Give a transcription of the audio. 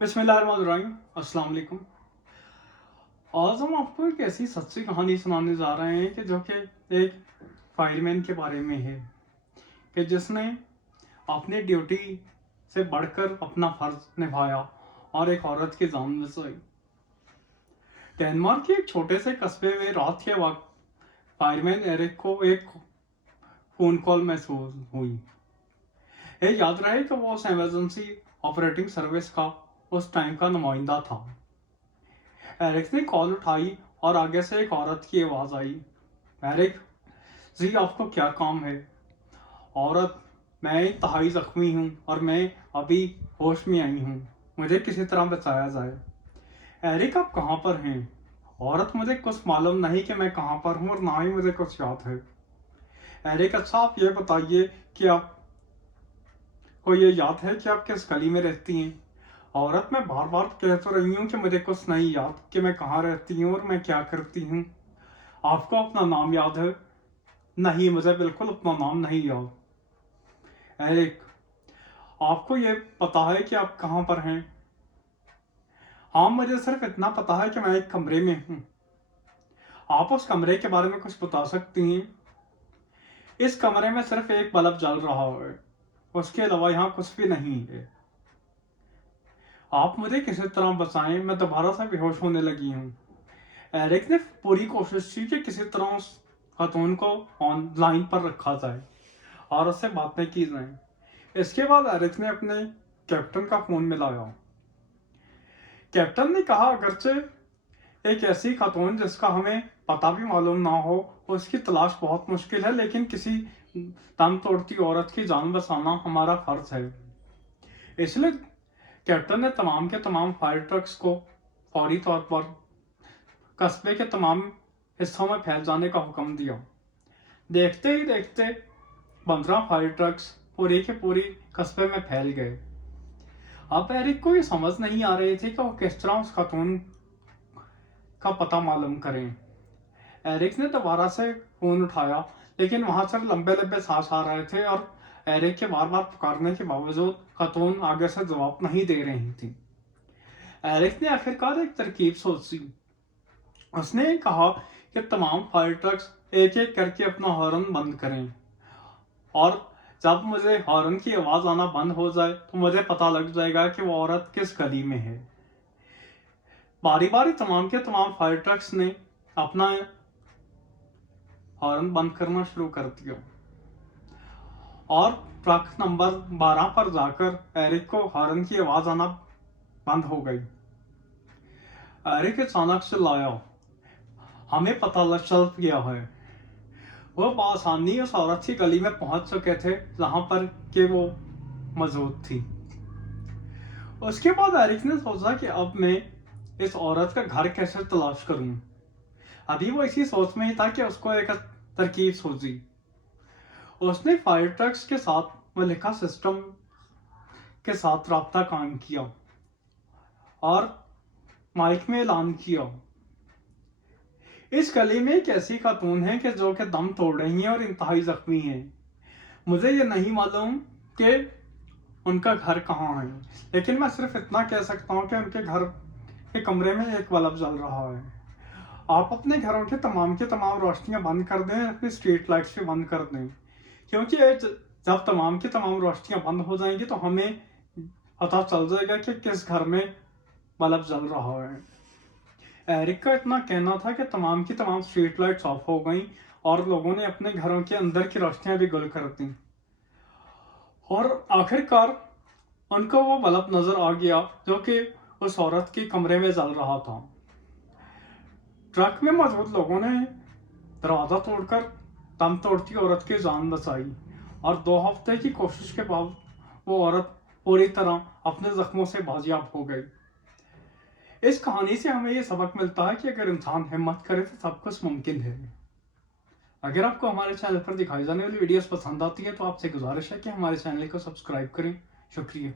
बिस्मिल्लाहिर्रहमानिर्रहीम। अस्सलाम वालेकुम। आज हम आपको एक ऐसी सच्ची कहानी सुनाने जा रहे हैं कि जो कि एक फायरमैन के बारे में है कि जिसने अपनी ड्यूटी से बढ़कर अपना फर्ज निभाया और एक औरत की जान बचाई। डेनमार्क के एक छोटे से कस्बे में रात के वक्त फायरमैन एरिक को एक फोन कॉल महसूस हुई। ये याद रहे कि वो उस इमरजेंसी ऑपरेटिंग सर्विस का उस टाइम का नुमाइंदा था। एरिक ने कॉल उठाई और आगे से एक औरत की आवाज आई। एरिक जी, आपको क्या काम है? औरत, मैं इंतहाई जख्मी हूँ और मैं अभी होश में आई हूँ, मुझे किसी तरह बचाया जाए। एरिक, आप कहाँ पर हैं? औरत, मुझे कुछ मालूम नहीं कि मैं कहाँ पर हूँ और ना ही मुझे कुछ याद है। एरिक, अच्छा आप ये बताइए कि आपको ये याद है कि आप किस गली में रहती हैं? औरत, मैं बार बार कह तो रही हूँ कि मुझे कुछ नहीं याद कि मैं कहाँ रहती हूँ और मैं क्या करती हूँ। आपको अपना नाम याद है? नहीं, मुझे बिल्कुल अपना नाम नहीं याद। एरिक, आपको ये पता है कि आप कहाँ पर हैं? हाँ, मुझे सिर्फ इतना पता है कि मैं एक कमरे में हूँ। आप उस कमरे के बारे में कुछ बता सकती हैं? इस कमरे में सिर्फ एक बल्ब जल रहा है, उसके अलावा यहाँ कुछ भी नहीं है। आप मुझे किसी तरह बचाएं, मैं दोबारा से बेहोश होने लगी हूँ। एरिक ने पूरी कोशिश की कि किसी तरह उस खातून को ऑनलाइन पर रखा जाए और उससे बातें की जाएं। इसके बाद एरिक ने अपने कैप्टन का फोन मिलाया। कैप्टन ने कहा, अगरचे एक ऐसी खातून जिसका हमें पता भी मालूम ना हो, उसकी तलाश बहुत मुश्किल है, लेकिन किसी दम तोड़ती औरत की जान बचाना हमारा फर्ज है। इसलिए कैप्टन ने तमाम के तमाम फायर ट्रक्स को फौरी तौर पर कस्बे के तमाम हिस्सों में फैल जाने का हुक्म दिया। देखते ही देखते 15 फायर ट्रक्स पूरी के पूरी कस्बे में फैल गए। अब एरिक को ये समझ नहीं आ रही थी कि वो किस तरह उस खातून का पता मालूम करें। एरिक ने दोबारा से फोन उठाया, लेकिन वहां से लंबे लंबे सांस आ रहे थे और एरिक के बार बार पुकारने के बावजूद खातून आगे से जवाब नहीं दे रही थी। एरिक ने आखिरकार एक तरकीब सोची। उसने कहा कि तमाम फायर ट्रक्स एक एक करके अपना हॉर्न बंद करें और जब मुझे हॉर्न की आवाज आना बंद हो जाए तो मुझे पता लग जाएगा कि वो औरत किस गली में है। बारी बारी तमाम के तमाम फायर ट्रक्स ने अपना हॉर्न बंद करना शुरू कर दिया और ट्रक नंबर 12 पर जाकर एरिक को हॉर्न की आवाज आना बंद हो गई। एरिक अचानक से लाया, हमें पता चल गया है। वो आसानी उस औरत की गली में पहुंच चुके थे जहां पर कि वो मौजूद थी। उसके बाद एरिक ने सोचा कि अब मैं इस औरत का घर कैसे तलाश करूं। अभी वो इसी सोच में ही था कि उसको एक तरकीब सोची। उसने फायर ट्रक्स के साथ मलिका सिस्टम के साथ राब्ता कायम किया और माइक में ऐलान किया, इस गली में एक ऐसी खातून है कि जो कि दम तोड़ रही है और इंतहाई जख्मी है। मुझे ये नहीं मालूम कि उनका घर कहाँ है, लेकिन मैं सिर्फ इतना कह सकता हूँ कि उनके घर के कमरे में एक बल्ब जल रहा है। आप अपने घरों के तमाम रोशनियां बंद कर दें, अपनी स्ट्रीट लाइट्स भी बंद कर दें, क्योंकि जब तमाम की तमाम रोशनियां बंद हो जाएंगी तो हमें पता चल जाएगा कि किस घर में बल्ब जल रहा है। एरिक का इतना कहना था कि तमाम की तमाम स्ट्रीट लाइट्स ऑफ हो गई और लोगों ने अपने घरों के अंदर की रोशनियां भी गुल कर दी और आखिरकार उनको वो बल्ब नजर आ गया जो कि उस औरत के कमरे में जल रहा था। ट्रक में मौजूद लोगों ने दरवाजा तोड़कर दम तोड़ती औरत की जान बचाई और 2 हफ्ते की कोशिश के बाद वो औरत पूरी तरह अपने जख्मों से बाजियाब हो गई। इस कहानी से हमें ये सबक मिलता है कि अगर इंसान हिम्मत करे तो सब कुछ मुमकिन है। अगर आपको हमारे चैनल पर दिखाई जाने वाली वीडियोस पसंद आती है तो आपसे गुजारिश है कि हमारे चैनल को सब्सक्राइब करें। शुक्रिया।